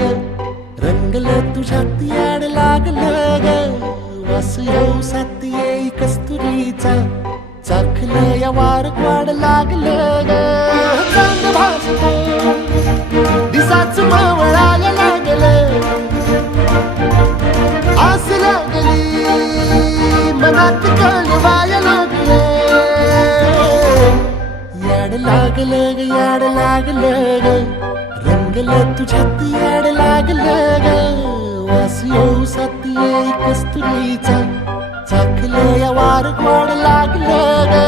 ग रंगलं तुझ्यात याड लागलं ग वास येऊ साथ येई कस्तुरीचा चाखलं या वार वाड लागलं ग चांद भासतो दिसाच मावळायला लागलं आस लागली मनात कळवायला लागलं याड लागलं ग याड लागलं ग रंगलं तुझ्यात याड लागलं ग वास येऊ साथ येई कस्तुरीचा चाखलं या वार वाड लागलं ग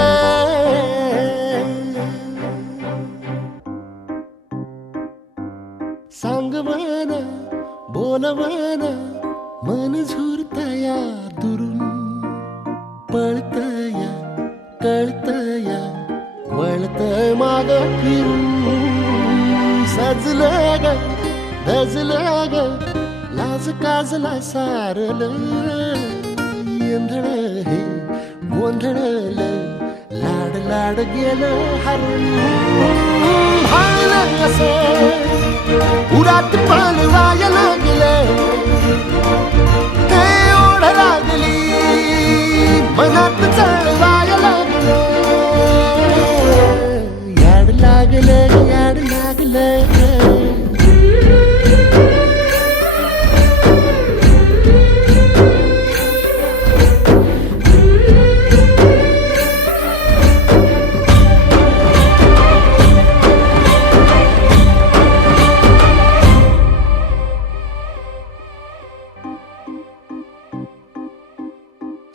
सांगवना बोलवना मन झुरतया दुरून पळतया कळतया वळतय माग फिरून सजलं ग धजलं ग लाज काजला सारलं येंधळ हे गोंधळल लाड लाड गेलं हरून भाळलं कसं उरात पालवाया लागलं ते ओढ लागली मनात चळवाया लागलं याड लागलं याड लागलं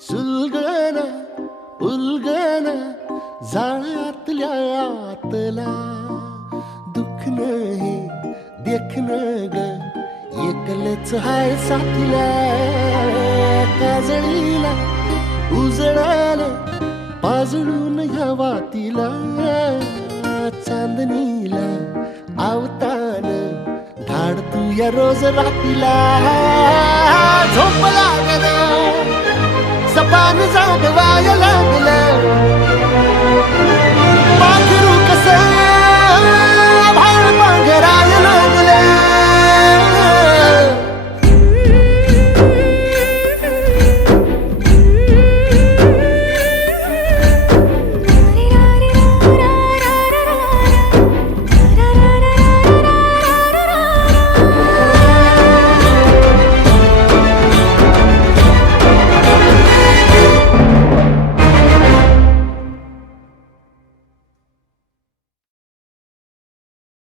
सुलगना उलगना जाळ्यातल्या आतला दुःख नाही देखण ग एकलच हाय साथीला काजळीला उजळाला पाजळून ह्या वातीला चांदणीला आवतान धाड तू या रोज रातीला झोप लागलं सपान जागवाया लागलं